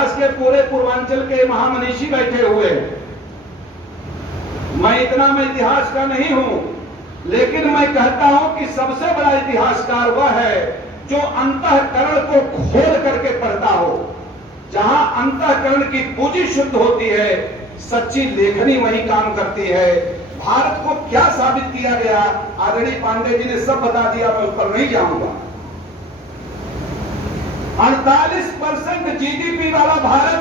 इतिहास के पूरे पूर्वांचल के महामनीषी बैठे हुए हैं। मैं इतिहास का नहीं हूं, लेकिन मैं कहता हूं कि सबसे बड़ा इतिहासकार वह है जो अंतःकरण को खोल करके पढ़ता हो। जहां अंतःकरण की पूंजी शुद्ध होती है, सच्ची लेखनी वही काम करती है। भारत को क्या साबित किया गया, आदरणीय पांडे जी ने सब बता दिया, मैं उस पर नहीं जाऊंगा। 48% जीडीपी वाला भारत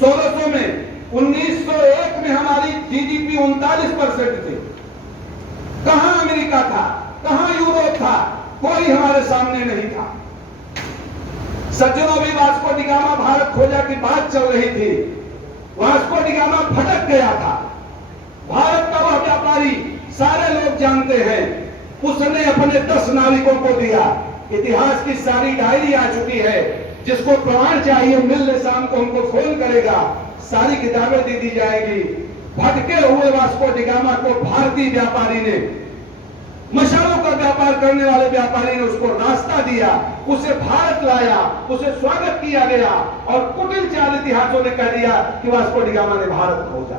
1600 में, 1901 में हमारी जीडीपी 39% थी। कहां अमेरिका था, कहां यूरोप था, कोई हमारे सामने नहीं था। सज्जनों, भी वास्को डिगामा भारत खोजा की बात चल रही थी। वास्को डिगामा भटक गया था। भारत का वह व्यापारी सारे लोग जानते हैं, उसने अपने 10 नाविकों को दिया। इतिहास की सारी डायरी आ चुकी है, जिसको प्रमाण चाहिए मिलने शाम को हमको फोन करेगा, सारी किताबें दे दी जाएगी। भटके हुए वास्को डिगामा को भारतीय व्यापारी ने, मशालों का व्यापार करने वाले व्यापारी ने उसको रास्ता दिया, उसे भारत लाया, उसे स्वागत किया गया और कुटिल चाल इतिहासों ने कह दिया कि वास्को डिगामा ने भारत खोजा।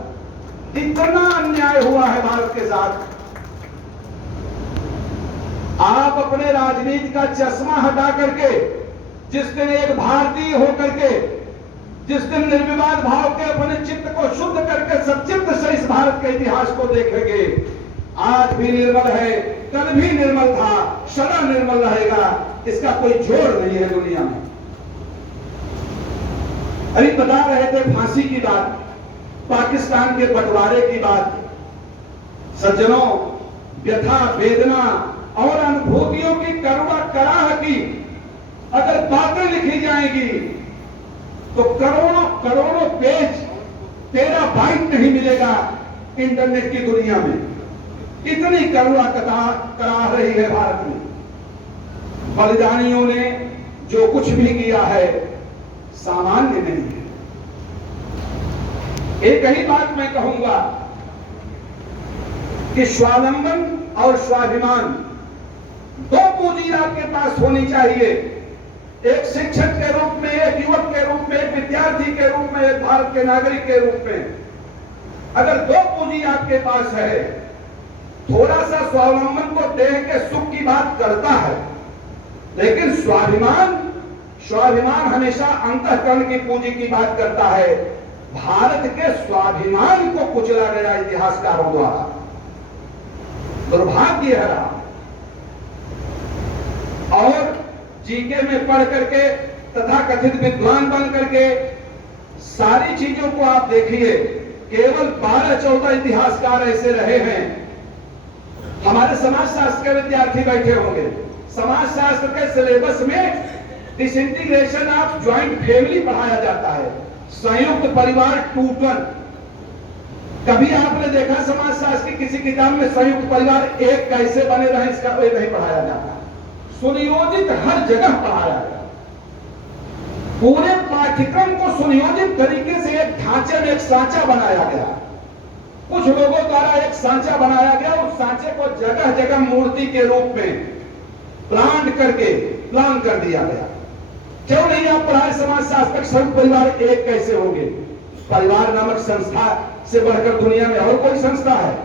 इतना अन्याय हुआ है भारत के साथ। आप अपने राजनीति का चश्मा हटा करके, जिस दिन एक भारतीय होकर के, जिस दिन निर्विवाद भाव के अपने चित्त को शुद्ध करके सचित्त से इस भारत के इतिहास को देखेंगे, आज भी निर्मल है, कल भी निर्मल था, सदा निर्मल रहेगा, इसका कोई जोड़ नहीं है दुनिया में। अभी बता रहे थे फांसी की बात, पाकिस्तान के बंटवारे की बात। सज्जनों, व्यथा, वेदना और अनुभूतियों की करुणा कराह की अगर बातें लिखी जाएंगी तो करोड़ों करोड़ों पेज, 13 बाइट नहीं मिलेगा इंटरनेट की दुनिया में। इतनी करुणा कराह रही है भारत में। बलिदानियों ने जो कुछ भी किया है सामान्य नहीं है। एक ही बात मैं कहूंगा कि स्वावलंबन और स्वाभिमान, दो पूंजी आपके पास होनी चाहिए। एक शिक्षक के रूप में, एक युवक के रूप में, एक विद्यार्थी के रूप में, एक भारत के नागरिक के रूप में। अगर दो पूंजी आपके पास है, थोड़ा सा स्वावलंबन को देख के सुख की बात करता है, लेकिन स्वाभिमान हमेशा अंतःकरण की पूंजी की बात करता है। भारत के स्वाभिमान को कुचला गया इतिहासकारों द्वारा, दुर्भाग्य है रहा। और जीके में पढ़ करके तथा कथित विद्वान बन करके सारी चीजों को आप देखिए, केवल 12-14 इतिहासकार ऐसे रहे हैं। हमारे समाज शास्त्र के विद्यार्थी बैठे होंगे, समाज शास्त्र के सिलेबस में डिसइंटीग्रेशन ऑफ ज्वाइंट फैमिली पढ़ाया जाता है, संयुक्त परिवार टूटन। कभी आपने देखा समाज शास्त्र की किसी किताब में संयुक्त परिवार एक कैसे बने रहे, इसका कोई नहीं पढ़ाया जाता। सुनियोजित हर जगह पढ़ाया गया। पूरे पाठ्यक्रम को सुनियोजित तरीके से एक ढांचे में एक सांचा बनाया गया। कुछ लोगों द्वारा एक सांचा बनाया गया, उस सांचे को जगह जगह मूर्ति के रूप में प्लान कर दिया गया। क्यों नहीं आप पढ़ाए समाज शास्त्र संयुक्त परिवार एक कैसे होंगे? परिवार नामक संस्था से बढ़कर दुनिया में और कोई संस्था है?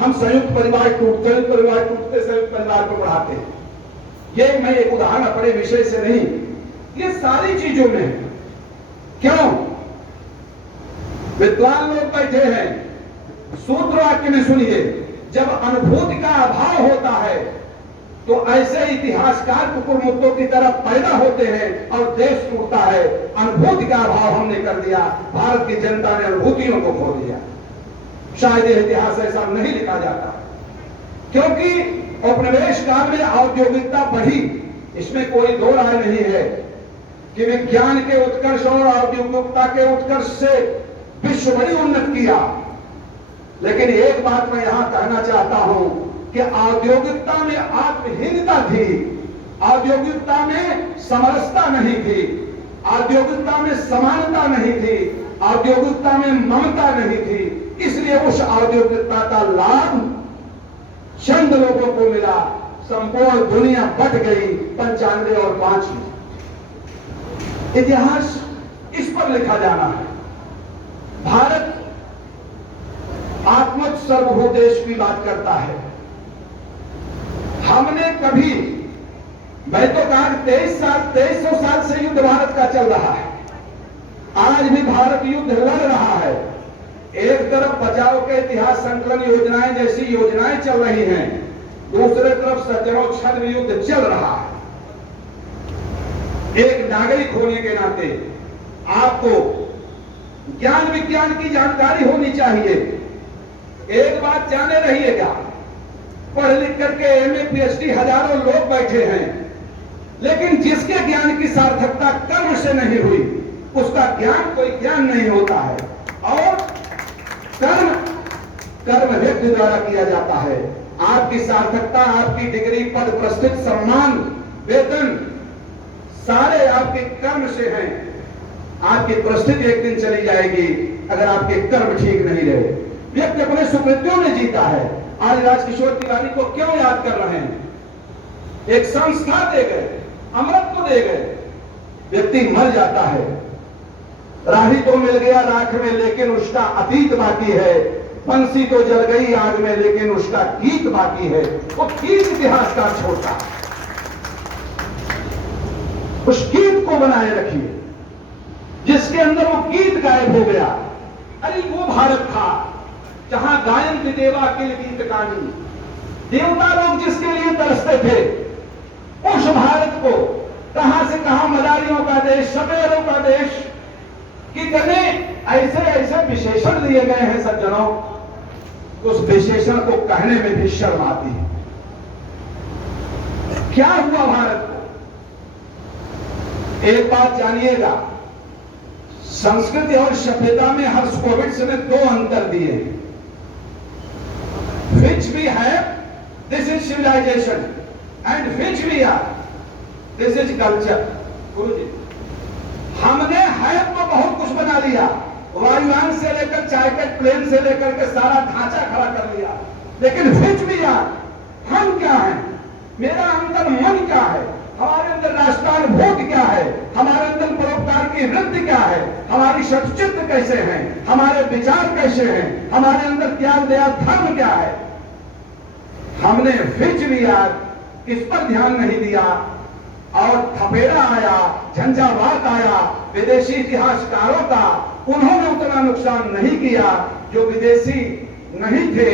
हम संयुक्त परिवार टूटते संयुक्त परिवार को बढ़ाते हैं। ये मैं एक उदाहरण अपने विषय से नहीं, ये सारी चीजों में क्यों विद्वान लोग बैठे हैं। सूत्र वाक्य में सुनिए, जब अनुभूति का अभाव होता है तो ऐसे इतिहासकार कुकुर मुत्तों की तरह पैदा होते हैं और देश टूटता है। अनुभूति का अभाव हमने कर दिया, भारत की जनता ने अनुभूतियों को खो दिया। शायद यह इतिहास ऐसा नहीं लिखा जाता, क्योंकि औपनिवेश काल में औद्योगिकता बढ़ी, इसमें कोई दो राय नहीं है कि विज्ञान के उत्कर्ष और औद्योगिकता के उत्कर्ष से विश्व बड़ी उन्नत किया। लेकिन एक बात मैं यहां कहना चाहता हूं कि औद्योगिकता में आत्महीनता थी, औद्योगिकता में समरसता नहीं थी, औद्योगिकता में समानता नहीं थी, औद्योगिकता में ममता नहीं थी। इसलिए उस औद्योगिकता का लाभ चंद लोगों को मिला, संपूर्ण दुनिया बट गई 95 और 5 में। इतिहास लिखा जाना है। भारत आत्मज सर्वभूतेश की बात करता है। हमने कभी, मैं तो कहा 2300 साल से युद्ध भारत का चल रहा है। आज भी भारत युद्ध लड़ रहा है। एक तरफ बचाव के इतिहास संकलन योजनाएं जैसी योजनाएं चल रही हैं, दूसरे तरफ सज्जनों छद्म युद्ध चल रहा है। एक नागरिक होने के नाते आपको ज्ञान विज्ञान की जानकारी होनी चाहिए। एक बात जाने रहिएगा, पढ़ लिख करके एमए पीएचडी हजारों लोग बैठे हैं, लेकिन जिसके ज्ञान की सार्थकता कर्म से नहीं हुई, उसका ज्ञान कोई ज्ञान नहीं होता है। और कर्म व्यक्ति द्वारा किया जाता है। आपकी सार्थकता, आपकी डिग्री, पद, प्रस्थित, सम्मान, वेतन सारे आपके कर्म से हैं। आपकी परिस्थिति एक दिन चली जाएगी अगर आपके कर्म ठीक नहीं रहे। व्यक्ति अपने सुकृत्यों में जीता है। आज राजकिशोर तिवारी को क्यों याद कर रहे हैं? एक संस्था दे गए, अमृत को दे गए, व्यक्ति मर जाता है। राही तो मिल गया राख में, लेकिन उसका अतीत बाकी है। पंछी तो जल गई आग में, लेकिन उसका गीत बाकी है। वो गीत इतिहासकार छोड़ता, उस गीत को बनाए रखिए जिसके अंदर वो गीत गायब हो गया। अरे वो भारत था जहां गायन की देवा के गीत गानी, देवता लोग जिसके लिए तरसते थे। उस भारत को कहां से कहां मदारियों का देश, सपेरों का देश, कितने ऐसे ऐसे विशेषण दिए गए हैं सज्जनों, उस विशेषण को कहने में भी शर्म आती है। क्या हुआ भारत को? एक बात जानिएगा, संस्कृति और सभ्यता में हर्षकोविट्स ने दो अंतर दिए हैं। Which we have, this is civilization, and which we are, this is culture. गुरुजी, हमने है तो बहुत कुछ बना लिया, वायुयान से लेकर चार्टर्ड प्लेन से लेकर के सारा ढांचा खड़ा कर लिया, लेकिन which we are, हम क्या है? मेरा अंदर मन क्या है? हमारे अंदर राष्ट्रानुभूति क्या है? हमारे अंदर परोपकार की वृत्ति क्या है? हमारी सच्चित्त कैसे हैं? हमारे विचार कैसे हैं? हमारे अंदर त्याग दया धर्म क्या है? हमने विच लिया, इस पर ध्यान नहीं दिया और थपेड़ा आया, झंझावात आया विदेशी इतिहासकारों का। उन्होंने उतना नुकसान नहीं किया जो विदेशी नहीं थे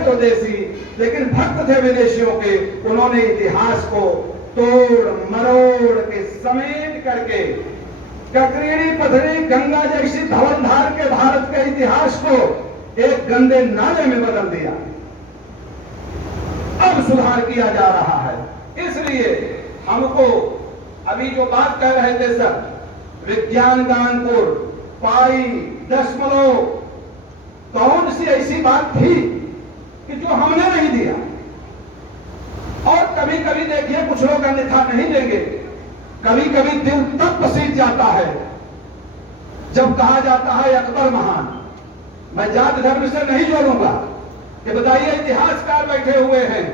तो देशी, लेकिन भक्त थे विदेशियों के। उन्होंने इतिहास को तोड़ मरोड़ के समेट करके ककरीड़ी पथरी गंगा जैसी धवलधार के भारत के इतिहास को एक गंदे नाले में बदल दिया। अब सुधार किया जा रहा है। इसलिए हमको अभी जो बात कह रहे थे सर, विज्ञान कानपुर, पाई, दशमलव, कौन सी ऐसी बात थी कि जो हमने नहीं दिया? और कभी कभी देखिए कुछ लोग अन्यथा नहीं देंगे, कभी कभी दिल तक पसीज जाता है जब कहा जाता है अकबर महान। मैं जात धर्म से नहीं जोड़ूंगा कि बताइए इतिहासकार बैठे हुए हैं,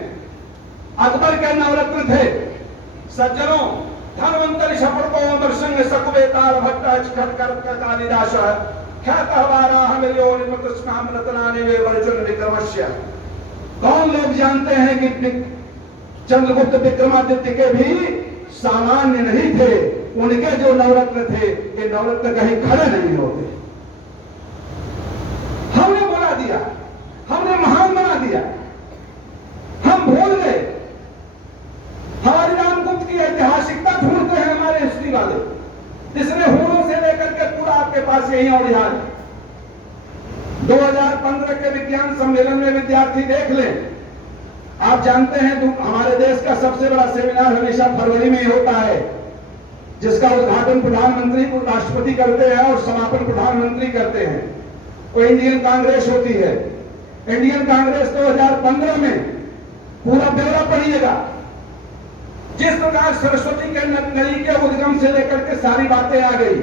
अकबर के नवरत्न थे सज्जनों, धनवंतरि शपथ को अमर संग सकुबे ताल भट्ट कालिदास विक्रमस्य। कौन लोग जानते हैं कि चंद्रगुप्त विक्रमादित्य के भी सामान्य नहीं थे? उनके जो नवरत्न थे, ये नवरत्न कहीं खड़े नहीं होते। हमने बुला दिया, हमने महान बना दिया, हम भूल गए। हमारी रामगुप्त की ऐतिहासिकता ढूंढते हैं हमारे हिस्ट्री वाले, जिसने हूणों से लेकर के पूरा आपके पास यही और 2015 के विज्ञान सम्मेलन में विद्यार्थी देख लें। आप जानते हैं हमारे देश का सबसे बड़ा सेमिनार हमेशा फरवरी में होता है, जिसका उद्घाटन प्रधानमंत्री को राष्ट्रपति करते हैं और समापन प्रधानमंत्री करते हैं। वो इंडियन कांग्रेस होती है। इंडियन कांग्रेस 2015 में पूरा ब्यौरा पढ़िएगा। जिस प्रकार सरस्वती के नदी के उद्गम से लेकर के सारी बातें आ गई।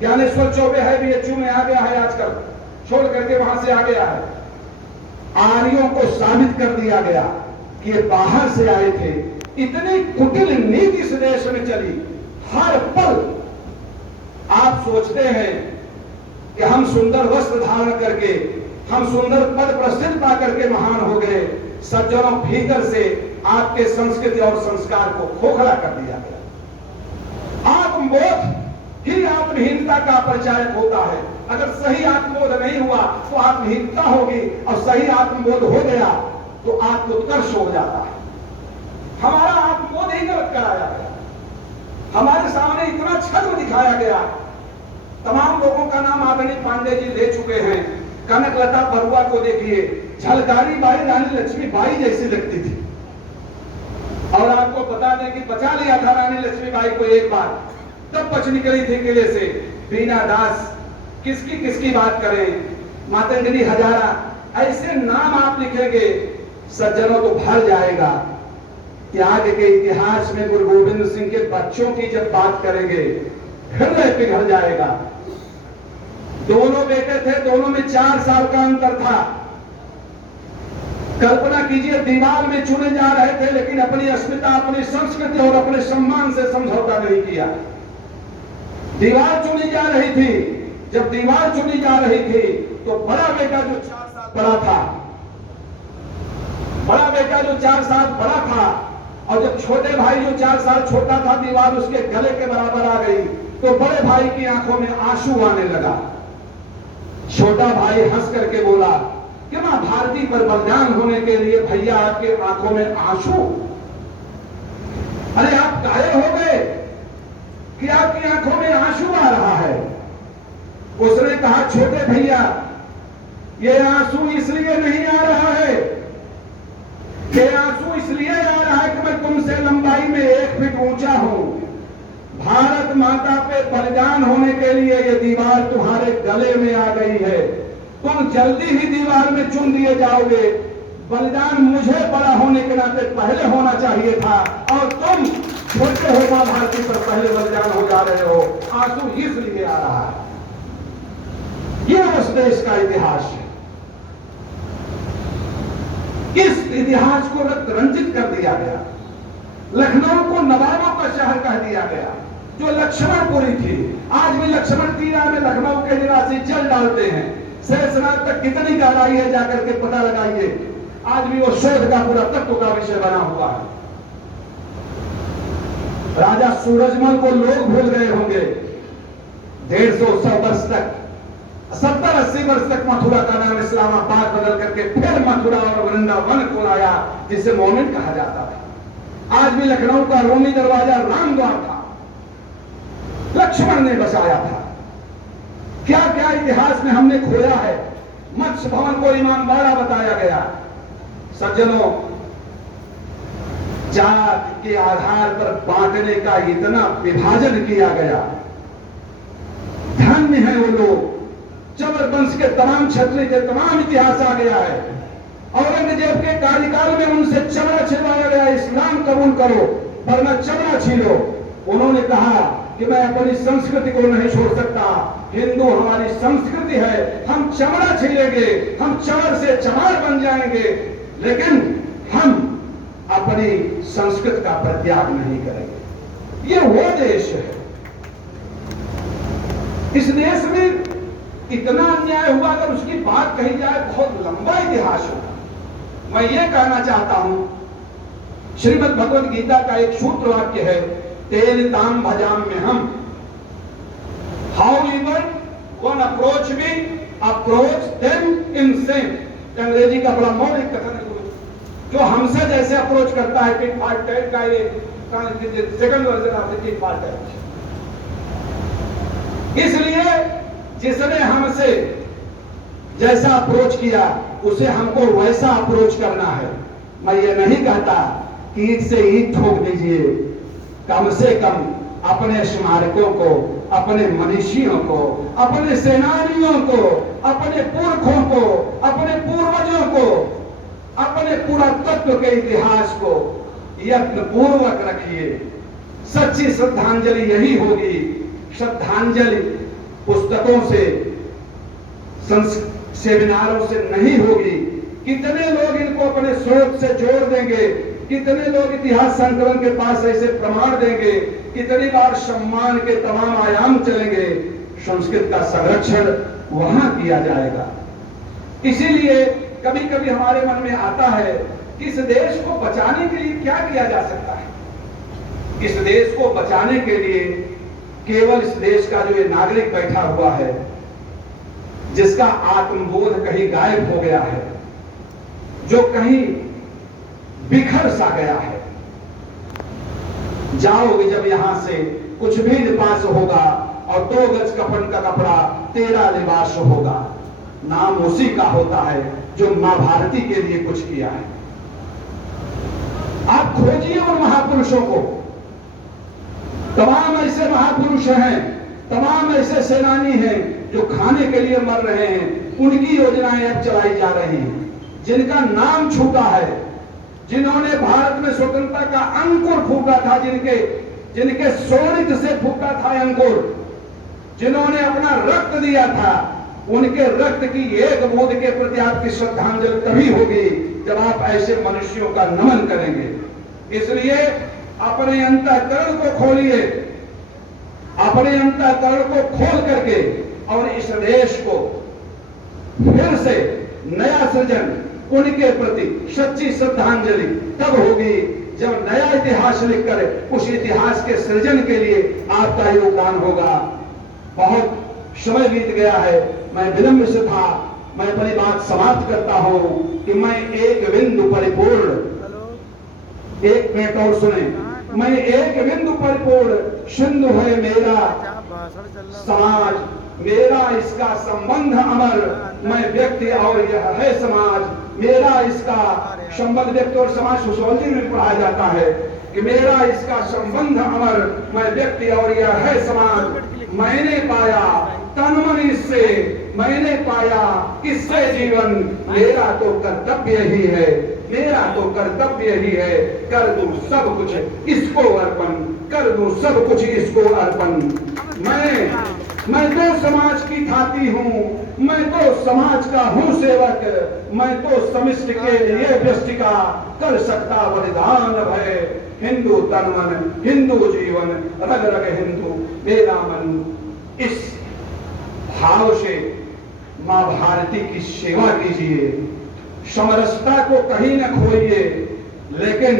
ज्ञानेश्वर चौबे है बीएचयू में आ गया है, आजकल छोड़ करके वहां से आ गया है। आर्यों को साबित कर दिया गया कि ये बाहर से आए थे। इतनी कुटिल नीति इस देश में चली, हर पल आप सोचते हैं कि हम सुंदर वस्त्र धारण करके, हम सुंदर पद प्रसिद्ध पा करके महान हो गए। सज्जनों, भीतर से आपके संस्कृति और संस्कार को खोखला कर दिया गया। आत्मबोध ही आत्महीनता का परिचायक होता है। अगर सही आत्मबोध नहीं हुआ तो आत्महीनता होगी, और सही आत्मबोध हो गया तो आत्मोत्कर्ष हो जाता है। हमारा आत्मबोध ही गलत कराया गया, हमारे सामने इतना छद्म दिखाया गया। तमाम लोगों का नाम आदरणीय पांडे जी ले चुके हैं। कनकलता बरुआ को देखिए, झलकारी बाई रानी लक्ष्मीबाई जैसी लगती थी। और आपको बता दें कि बचा लिया था रानी लक्ष्मीबाई को एक बार, तब बच निकली थी किले से। बीना दास, किसकी बात करें, मातंगनी हजारा, ऐसे नाम आप लिखेंगे सज्जनों तो भर जाएगा। त्याग के इतिहास में गुरु गोविंद सिंह के बच्चों की जब बात करेंगे हृदय पिघल जाएगा। दोनों बेटे थे, दोनों में 4 साल का अंतर था। कल्पना कीजिए, दीवार में चुने जा रहे थे, लेकिन अपनी अस्मिता, अपनी संस्कृति और अपने सम्मान से समझौता नहीं किया। दीवार चुनी जा रही थी। जब दीवार चुनी जा रही थी तो बड़ा बेटा जो 4 साल बड़ा था, बड़ा बेटा जो 4 साल बड़ा था, और जब छोटे भाई जो 4 साल छोटा था, दीवार उसके गले के बराबर आ गई, तो बड़े भाई की आंखों में आंसू आने लगा। छोटा भाई हंस करके बोला कि मां भारती पर बलिदान होने के लिए भैया आपके आंखों में आंसू? अरे आप घायल हो गए कि आपकी आंखों में आंसू आ रहा है। उसने कहा, छोटे भैया, ये आंसू इसलिए नहीं आ रहा है, ये आंसू इसलिए आ रहा है कि मैं तुमसे लंबाई में 1 फीट ऊंचा हूं। भारत माता पे बलिदान होने के लिए ये दीवार तुम्हारे गले में आ गई है। तुम जल्दी ही दीवार में चुन दिए जाओगे। बलिदान मुझे बड़ा होने के नाते पहले होना चाहिए था, और तुम छोटे हो मां भारती पर पहले बलिदान हो जा रहे हो। आंसू इसलिए आ रहा है। यह उस देश का इतिहास है। इस इतिहास को रक्त रंजित कर दिया गया। लखनऊ को नवाबों का शहर कह दिया गया, जो लक्ष्मणपुरी थी। आज भी लक्ष्मण तीरा में लखनऊ के निवासी जल डालते हैं। शेषनाग तक कितनी गहराई है, जाकर के पता लगाइए। आज भी वो शोध का पूरा तत्व का विषय बना हुआ है। राजा सूरजमल को लोग भूल गए होंगे। 150-100 वर्ष तक, 70-80 वर्ष तक मथुरा का नाम इस्लामाबाद बदल करके फिर मथुरा और वृंदावन को लाया, जिसे मोमिन कहा जाता था। आज भी लखनऊ का रोमी दरवाजा राम द्वार था, लक्ष्मण ने बसाया था। क्या क्या इतिहास में हमने खोया है। मत्स्य भवन को इमामबाड़ा बताया गया। सज्जनों, जात के आधार पर बांटने का इतना विभाजन किया गया। धन्य है वो लोग। चबर वंश के तमाम क्षत्रिय के तमाम इतिहास आ गया है। औरंगजेब के कार्यकाल में उनसे चमड़ा छिलवाया गया, इस्लाम कबूल करो वरना चमड़ा छीलो। उन्होंने कहा कि मैं अपनी संस्कृति को नहीं छोड़ सकता, हिंदू हमारी संस्कृति है, हम चमड़ा छीलेंगे, हम चमड़ से चमार बन जाएंगे, लेकिन हम अपनी संस्कृति का परित्याग नहीं करेंगे। ये वो देश है। इस देश में इतना अन्याय हुआ, अगर उसकी बात कही जाए बहुत लंबा इतिहास होगा। मैं ये कहना चाहता हूं, श्रीमद् भगवद गीता का एक सूत्र वाक्य है, तेन ताम भजाम में हम। How ever one approach me, approach them in same. अंग्रेजी का बड़ा मौलिक कथन है, जो हमसे जैसे अप्रोच करता है टिट फॉर टैट का ये second version of tit for tat. इसलिए जिसने हमसे जैसा अप्रोच किया उसे हमको वैसा अप्रोच करना है। मैं ये नहीं कहता कि ईंट से ईंट ठोक दीजिए, कम से कम अपने स्मारकों को, अपने मनीषियों को, अपने सेनानियों को, अपने पुरखों को, अपने पूर्वजों को, अपने पुरातत्व के इतिहास को यत्न पूर्वक रखिए। सच्ची श्रद्धांजलि यही होगी। श्रद्धांजलि पुस्तकों से, सेमिनारों से नहीं होगी। कितने लोग इनको अपने स्रोत से जोड़ देंगे, कितने लोग इतिहास संकलन के पास ऐसे प्रमाण देंगे कितनी बार सम्मान के तमाम आयाम चलेंगे, संस्कृत का संरक्षण वहां किया जाएगा। इसीलिए कभी कभी हमारे मन में आता है कि इस देश को बचाने के लिए क्या किया जा सकता है। इस देश को बचाने के लिए केवल इस देश का जो ये नागरिक बैठा हुआ है, जिसका आत्मबोध कहीं गायब हो गया है, जो कहीं बिखर सा गया है, जाओगे जब यहां से कुछ भी लिबास होगा और 2 गज कफन का कपड़ा तेरा लिबास होगा। नाम उसी का होता है जो मां भारती के लिए कुछ किया है। आप खोजिए उन महापुरुषों को। तमाम ऐसे महापुरुष हैं, तमाम ऐसे सेनानी हैं जो खाने के लिए मर रहे हैं। उनकी योजनाएं अब चलाई जा रही हैं, जिनका नाम छूटा है, जिन्होंने भारत में स्वतंत्रता का अंकुर फूका था, जिनके शोणित से फूका था अंकुर, जिन्होंने अपना रक्त दिया था, उनके रक्त की एक बूंद के प्रति आपकी श्रद्धांजलि तभी होगी जब आप ऐसे मनुष्यों का नमन करेंगे। इसलिए अपने अंतःकरण को खोलिए, अपने अंतःकरण को खोल करके और इस देश को फिर से नया सृजन, उनके प्रति सच्ची श्रद्धांजलि तब होगी जब नया इतिहास लिखकर उस इतिहास के सृजन के लिए आपका योगदान होगा। बहुत समय बीत गया है, मैं विलंब से था, मैं अपनी बात समाप्त करता हूं कि मैं एक बिंदु परिपूर्ण, एक मिनट और सुने, मैं एक बिंदु परिपूर्ण सिंधु है मेरा समाज, मेरा इसका संबंध अमर, मैं व्यक्ति और यह है समाज, मेरा इसका संबंध व्यक्ति और समाज सोशियोलॉजी में पढ़ाया जाता है कि मेरा इसका संबंध अमर, मैं व्यक्ति और यह है समाज। मैंने पाया तन मन इससे, मैंने पाया किससे जीवन, मेरा तो कर्तव्य ही है, मेरा तो कर्तव्य ही है, कर दूं सब कुछ इसको अर्पण, कर दूं सब कुछ इसको अर्पण। मैं तो समाज की थाती हूँ, मैं तो समाज का हूँ सेवक, मैं तो समिष्टि के लिए व्यष्टि का कर सकता बलिदान है। हिंदू तन मन, हिंदू जीवन, रग रग हिंदू मेरा मन। इस भाव से मां भारती की सेवा कीजिए, समरसता को कहीं न खोइए, लेकिन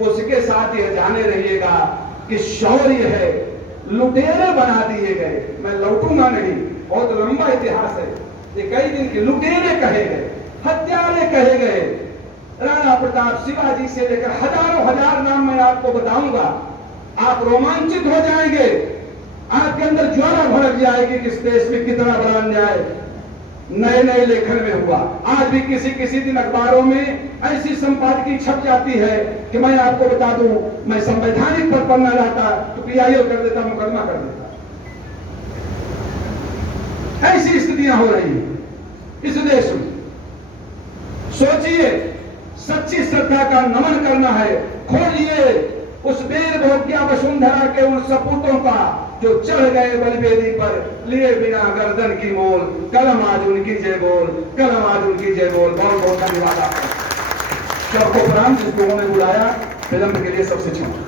उसके साथ यह जाने रहिएगा कि शौर्य है, लुटेरे बना दिए गए। मैं लौटूंगा नहीं, बहुत लंबा इतिहास है, ये कई दिन के लुटेरे कहे गए, हत्यारे कहे गए। राणा प्रताप, शिवाजी से लेकर हजारों हजार नाम मैं आपको बताऊंगा, आप रोमांचित हो जाएंगे, आपके अंदर ज्वाला भड़क जाएगी कि इस देश में कितना बड़ा अन्याय नए नए लेखन में हुआ। आज भी किसी दिन अखबारों में ऐसी संपादकीय छप जाती है कि मैं आपको बता दूं, मैं संवैधानिक पर पढ़ना चाहता तो पीआईएल कर देता, मुकदमा कर देता। ऐसी स्थितियां हो रही हैं इस देश में। सोचिए, सच्ची श्रद्धा का नमन करना है। खोलिए उस वीर भोग्या वसुंधरा के उन सपूतों का जो चढ़ गए बलिवेदी पर, लिए बिना गर्दन की मोल। कलम आज उनकी जय बोल, कलम आज उनकी जय बोल। बहुत बहुत धन्यवाद आपका सबको प्रणाम, जिसको उन्होंने बुलाया। फिल्म के लिए सबसे क्षमा।